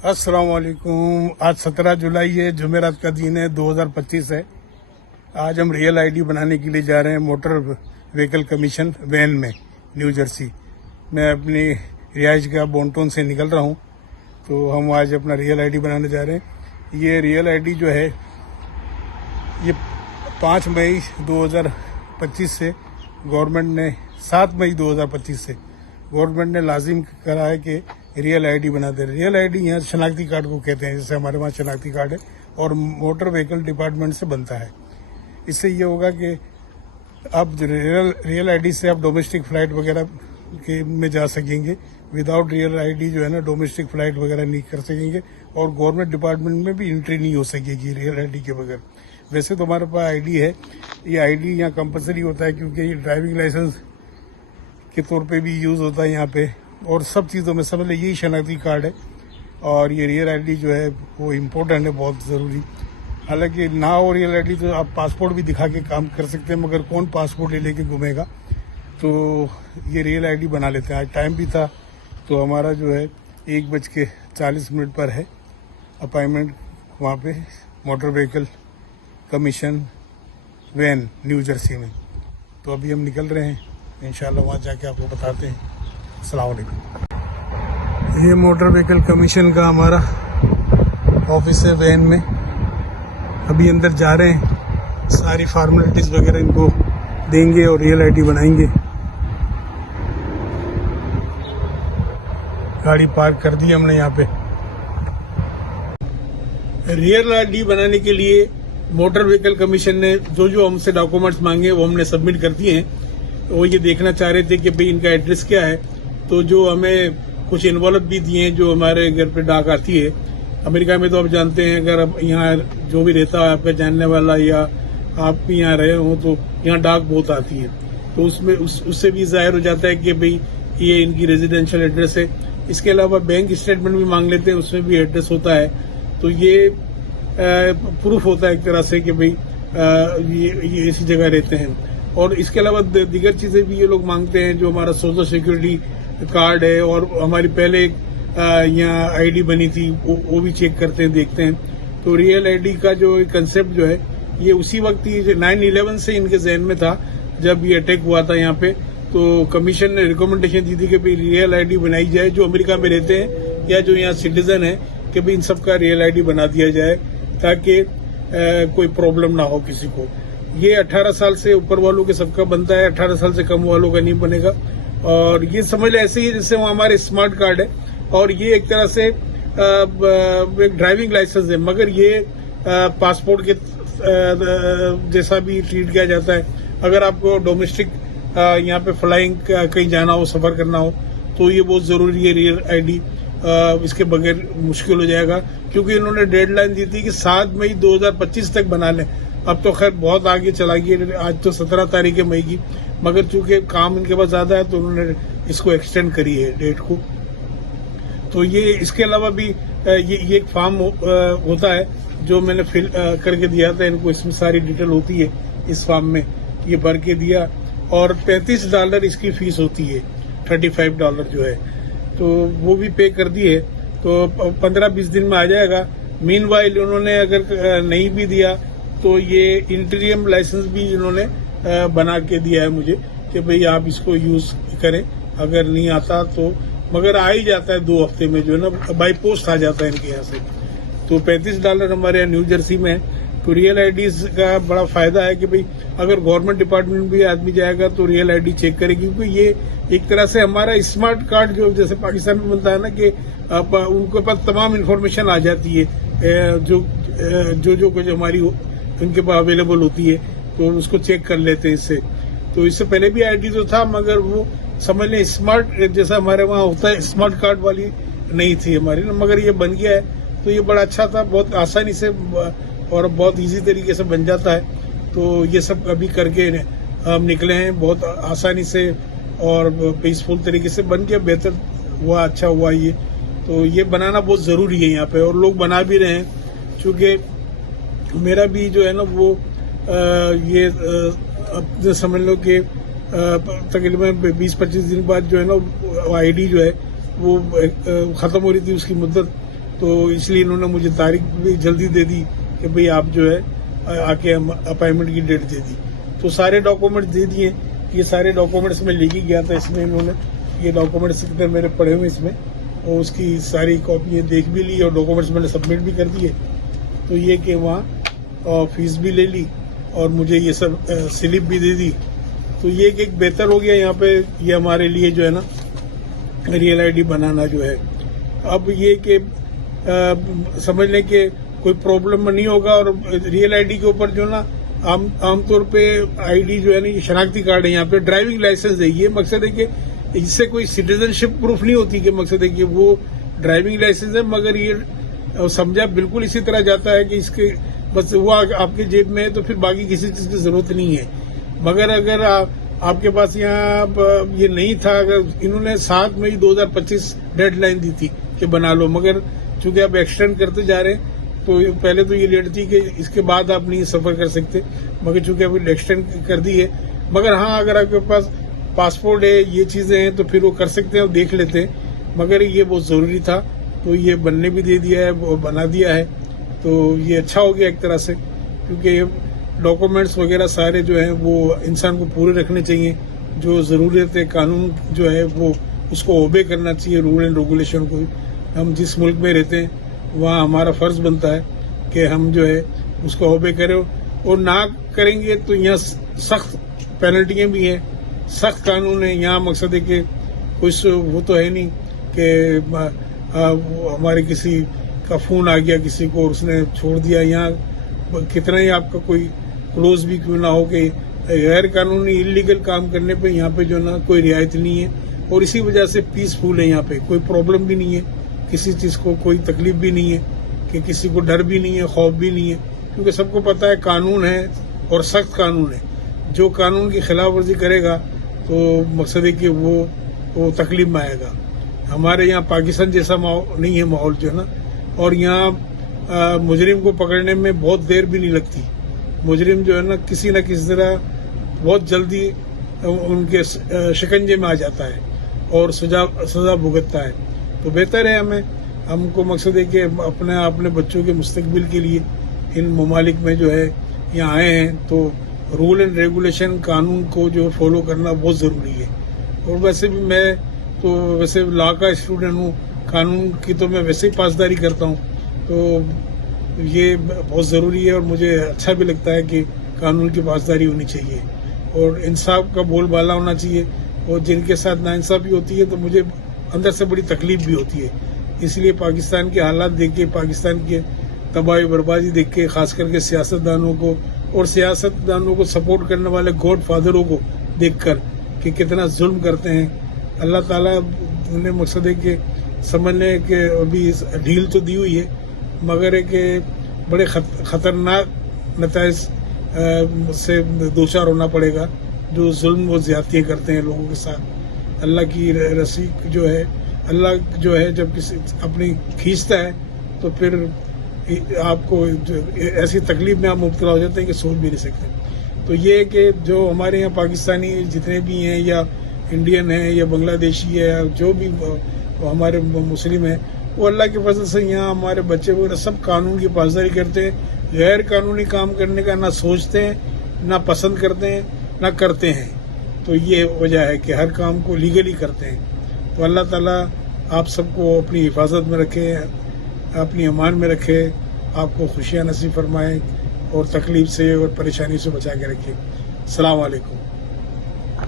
अस्सलाम वालेकुम। आज 17 जुलाई है, जुमेरात का दिन है, 2025 है। आज हम रियल आईडी बनाने के लिए जा रहे हैं मोटर व्हीकल कमीशन वैन में, न्यू जर्सी। मैं अपनी रिहाइश का बोनटोन से निकल रहा हूं, तो हम आज अपना रियल आईडी बनाने जा रहे हैं। ये रियल आईडी जो है ये 5 मई 2025 से गवर्नमेंट ने 7 मई 2025 से गवर्नमेंट ने लाजिम करा है कि रियल आईडी बना दे। रियल आईडी यहाँ शनाख्ती कार्ड को कहते हैं, जैसे हमारे वहाँ शनाख्ती कार्ड है, और मोटर व्हीकल डिपार्टमेंट से बनता है। इससे ये होगा कि अब रियल आईडी से आप डोमेस्टिक फ्लाइट वगैरह के में जा सकेंगे। विदाउट रियल आईडी जो है ना डोमेस्टिक फ्लाइट वगैरह नहीं कर सकेंगे, और गवर्नमेंट डिपार्टमेंट में भी एंट्री नहीं हो सकेगी रियल आईडी के बगैर। वैसे तो हमारे पास आईडी है, ये आईडी यहाँ कंपलसरी होता है क्योंकि ये ड्राइविंग लाइसेंस के तौर पे भी यूज होता है यहाँ पे, और सब चीज़ों में समझ यही शनाख्ती कार्ड है। और ये रियल आईडी जो है वो इम्पोर्टेंट है, बहुत ज़रूरी। हालांकि ना हो रियल आईडी तो आप पासपोर्ट भी दिखा के काम कर सकते हैं, मगर कौन पासपोर्ट लेके घूमेगा। तो ये रियल आईडी बना लेते हैं। आज टाइम भी था, तो हमारा जो है 1:40 पर है अपॉइंटमेंट वहाँ पे motor vehicle commission Wayne New Jersey में। तो अभी हम निकल रहे हैं, इंशाल्लाह वहाँ जाके आपको बताते हैं। अस्सलाम वालेकुम। ये मोटर व्हीकल कमीशन का हमारा ऑफिस है वैन में। अभी अंदर जा रहे हैं, सारी फॉर्मेलिटीज वगैरह इनको देंगे और रियल आईडी बनाएंगे। गाड़ी पार्क कर दी हमने यहाँ पे। रियल आईडी बनाने के लिए मोटर व्हीकल कमीशन ने जो हमसे डॉक्यूमेंट्स मांगे वो हमने सबमिट कर दिए हैं। वो ये देखना चाह रहे थे कि भाई इनका एड्रेस क्या है, तो जो हमें कुछ इन्वॉल्व भी दिए हैं, जो हमारे घर पे डाक आती है। अमेरिका में तो आप जानते हैं, अगर आप यहाँ जो भी रहता है आपका जानने वाला या आप भी यहाँ रहे हो तो यहाँ डाक बहुत आती है, तो उसमें उससे भी जाहिर हो जाता है कि भाई ये इनकी रेजिडेंशियल एड्रेस है। इसके अलावा बैंक स्टेटमेंट भी मांग लेते हैं, उसमें भी एड्रेस होता है। तो ये प्रूफ होता है एक तरह से कि भाई ये इसी जगह रहते हैं। और इसके अलावा दीगर चीजें भी ये लोग मांगते हैं, जो हमारा सोशल सिक्योरिटी कार्ड है, और हमारी पहले यहाँ आईडी बनी थी वो भी चेक करते हैं, देखते हैं। तो रियल आईडी का जो कंसेप्ट जो है ये उसी वक्त ही 9/11 से इनके जहन में था, जब ये अटैक हुआ था यहाँ पे। तो कमीशन ने रिकमेंडेशन दी थी कि भाई रियल आईडी बनाई जाए, जो अमेरिका में रहते हैं या जो यहाँ सिटीजन है, कि भाई इन सबका रियल आईडी बना दिया जाए, ताकि कोई प्रॉब्लम ना हो किसी को। ये 18 साल से ऊपर वालों के सबका बनता है, 18 साल से कम वालों का नहीं बनेगा। और ये समझ ले ऐसे ही जैसे वो हमारे स्मार्ट कार्ड है, और ये एक तरह से एक ड्राइविंग लाइसेंस है, मगर ये पासपोर्ट के जैसा भी ट्रीट किया जाता है। अगर आपको डोमेस्टिक यहाँ पे फ्लाइंग कहीं जाना हो, सफर करना हो, तो ये बहुत जरूरी है रियल आईडी। इसके बगैर मुश्किल हो जाएगा, क्योंकि इन्होंने डेडलाइन दी थी कि 7 मई 2025 तक बना लें। अब तो खैर बहुत आगे चला गया, आज तो 17 तारीख है मई की, मगर चूंकि काम इनके पास ज्यादा है तो उन्होंने इसको एक्सटेंड करी है डेट को। तो ये इसके अलावा भी ये एक फॉर्म होता है जो मैंने फिल करके दिया था इनको। इसमें सारी डिटेल होती है इस फॉर्म में, ये भर के दिया। और $35 इसकी फीस होती है, $35 जो है, तो वो भी पे कर दी है। तो 15-20 दिन में आ जाएगा। मीनवाइल उन्होंने अगर नहीं भी दिया तो ये इंटीरियम लाइसेंस भी इन्होंने बना के दिया है मुझे, कि भाई आप इसको यूज करें। अगर नहीं आता तो, मगर आ ही जाता है 2 हफ्ते में, जो है ना बाई पोस्ट आ जाता है इनके यहाँ से। तो $35 हमारे यहाँ न्यू जर्सी में है। तो रियल आईडीज का बड़ा फायदा है कि भाई अगर गवर्नमेंट डिपार्टमेंट भी आदमी जाएगा तो रियल आईडी चेक करेगी, क्योंकि ये एक तरह से हमारा स्मार्ट कार्ड जो जैसे पाकिस्तान में बनता है ना, कि उनके पास तमाम इन्फॉर्मेशन आ जाती है, जो कुछ हमारी उनके पास अवेलेबल होती है, तो उसको चेक कर लेते हैं इससे। तो इससे पहले भी आईडी तो था, मगर वो समझ लें स्मार्ट जैसा हमारे वहाँ होता है, स्मार्ट कार्ड वाली नहीं थी हमारी, मगर ये बन गया है। तो ये बड़ा अच्छा था, बहुत आसानी से और बहुत इजी तरीके से बन जाता है। तो ये सब अभी करके हम निकले हैं बहुत आसानी से और पीसफुल तरीके से बन के बेहतर हुआ, अच्छा हुआ ये। तो ये बनाना बहुत जरूरी है यहाँ पे, और लोग बना भी रहे हैं। चूंकि मेरा भी जो है ना वो ये समझ लो कि तकरीबन 20-25 दिन बाद जो है ना आईडी जो है वो खत्म हो रही थी उसकी मुद्दत, تو اس لیے انہوں نے مجھے تاریخ بھی جلدی دے دی کہ بھئی آپ جو ہے آ کے اپائنٹمنٹ کی ڈیٹ دے دی. تو سارے ڈاکومنٹس دے دیے. یہ سارے ڈاکومنٹس میں لے کے گیا تھا. اس میں انہوں نے یہ ڈاکومنٹس اتنے میرے پڑے ہوئے اس میں, اور اس کی ساری کاپیاں دیکھ بھی لی اور ڈاکومنٹس میں نے سبمٹ بھی کر دیے. تو یہ کہ وہاں فیس بھی لے لی اور مجھے یہ سب سلپ بھی دے دی. تو یہ کہ ایک بہتر ہو گیا یہاں پہ یہ ہمارے لیے جو ہے نا ریئل آئی ڈی بنانا جو ہے. اب یہ کہ سمجھ لیں کہ کوئی پرابلم نہیں ہوگا. اور ریئل آئی ڈی کے اوپر جو نا عام طور پہ آئی ڈی جو ہے نا یہ شناختی کارڈ ہے, یہاں پہ ڈرائیونگ لائسنس ہے. یہ مقصد ہے کہ اس سے کوئی سٹیزن شپ پروف نہیں ہوتی, کہ مقصد ہے کہ وہ ڈرائیونگ لائسنس ہے مگر یہ سمجھا بالکل اسی طرح جاتا ہے کہ اس کے بس وہ آپ کے جیب میں ہے تو پھر باقی کسی چیز کی ضرورت نہیں ہے. مگر اگر آپ کے پاس یہاں یہ نہیں تھا, اگر انہوں نے 7 مئی 2025 ڈیڈ لائن دی تھی کہ بنا لو, مگر چونکہ آپ ایکسٹینڈ کرتے جا رہے ہیں تو پہلے تو یہ ڈیٹ تھی کہ اس کے بعد آپ نہیں سفر کر سکتے, مگر چونکہ اب ایکسٹینڈ کر دی ہے. مگر ہاں اگر آپ کے پاس پاسپورٹ ہے یہ چیزیں ہیں تو پھر وہ کر سکتے ہیں اور دیکھ لیتے ہیں. مگر یہ بہت ضروری تھا تو یہ بننے بھی دے دیا ہے, وہ بنا دیا ہے. تو یہ اچھا ہو گیا ایک طرح سے, کیونکہ ڈاکومنٹس وغیرہ سارے جو ہیں وہ انسان کو پورے رکھنے چاہیے. جو ضرورت ہے قانون جو ہے وہ اس کو اوبے کرنا چاہیے, رول اینڈ ریگولیشن کو. ہم جس ملک میں رہتے ہیں وہاں ہمارا فرض بنتا ہے کہ ہم جو ہے اس کو اوبے کریں, اور نہ کریں گے تو یہاں سخت پینلٹیاں بھی ہیں, سخت قانون ہے. یہاں مقصد ہے کہ کوئی وہ تو ہے نہیں کہ ہمارے کسی کا فون آ گیا کسی کو اور اس نے چھوڑ دیا. یہاں کتنا ہی آپ کا کوئی کلوز بھی کیوں نہ ہو کہ غیر قانونی انلیگل کام کرنے پہ یہاں پہ جو نا کوئی رعایت نہیں ہے. اور اسی وجہ سے پیسفل ہے, یہاں پہ کوئی پرابلم بھی نہیں ہے, کسی چیز کو کوئی تکلیف بھی نہیں ہے, کہ کسی کو ڈر بھی نہیں ہے, خوف بھی نہیں ہے, کیونکہ سب کو پتا ہے قانون ہے اور سخت قانون ہے. جو قانون کی خلاف ورزی کرے گا تو مقصد ہے کہ وہ تکلیف میں آئے گا. ہمارے یہاں پاکستان جیسا نہیں ہے ماحول جو ہے نا, اور یہاں مجرم کو پکڑنے میں بہت دیر بھی نہیں لگتی. مجرم جو ہے نا کسی نہ کسی طرح بہت جلدی ان کے شکنجے میں آ جاتا ہے اور سزا بھگتتا ہے. تو بہتر ہے ہم کو مقصد ہے کہ اپنے بچوں کے مستقبل کے لیے ان ممالک میں جو ہے یہاں آئے ہیں تو رول اینڈ ریگولیشن قانون کو جو فالو کرنا بہت ضروری ہے. اور ویسے بھی میں تو ویسے لا کا اسٹوڈنٹ ہوں, قانون کی تو میں ویسے ہی پاسداری کرتا ہوں, تو یہ بہت ضروری ہے. اور مجھے اچھا بھی لگتا ہے کہ قانون کی پاسداری ہونی چاہیے اور انصاف کا بول بالا ہونا چاہیے. اور جن کے ساتھ ناانصافی ہوتی ہے تو مجھے اندر سے بڑی تکلیف بھی ہوتی ہے. اس لیے پاکستان کے حالات دیکھ کے, پاکستان کے تباہی بربادی دیکھ کے, خاص کر کے سیاستدانوں کو اور سیاستدانوں کو سپورٹ کرنے والے گاڈ فادروں کو دیکھ کر کہ کتنا ظلم کرتے ہیں. اللہ تعالیٰ نے مقصد ہے کہ سمجھ لیں کہ ابھی ڈھیل تو دی ہوئی ہے, مگر ہے کہ بڑے خطرناک نتائج سے دوچار ہونا پڑے گا جو ظلم و زیادتیاں کرتے ہیں لوگوں کے ساتھ. اللہ کی رسی جو ہے, اللہ جو ہے جب کسی اپنی کھینچتا ہے تو پھر آپ کو ایسی تکلیف میں آپ مبتلا ہو جاتے ہیں کہ سوچ بھی نہیں سکتے. تو یہ ہے کہ جو ہمارے یہاں پاکستانی جتنے بھی ہیں یا انڈین ہیں یا بنگلہ دیشی ہے یا جو بھی ہمارے مسلم ہیں, وہ اللہ کے فضل سے یہاں ہمارے بچے وغیرہ سب قانون کی پاسداری کرتے ہیں. غیر قانونی کام کرنے کا نہ سوچتے ہیں, نہ پسند کرتے ہیں, نہ کرتے ہیں. تو یہ وجہ ہے کہ ہر کام کو لیگلی کرتے ہیں. تو اللہ تعالیٰ آپ سب کو اپنی حفاظت میں رکھے, اپنی امان میں رکھے, آپ کو خوشیاں نصیب فرمائے اور تکلیف سے اور پریشانی سے بچا کے رکھے. السلام علیکم.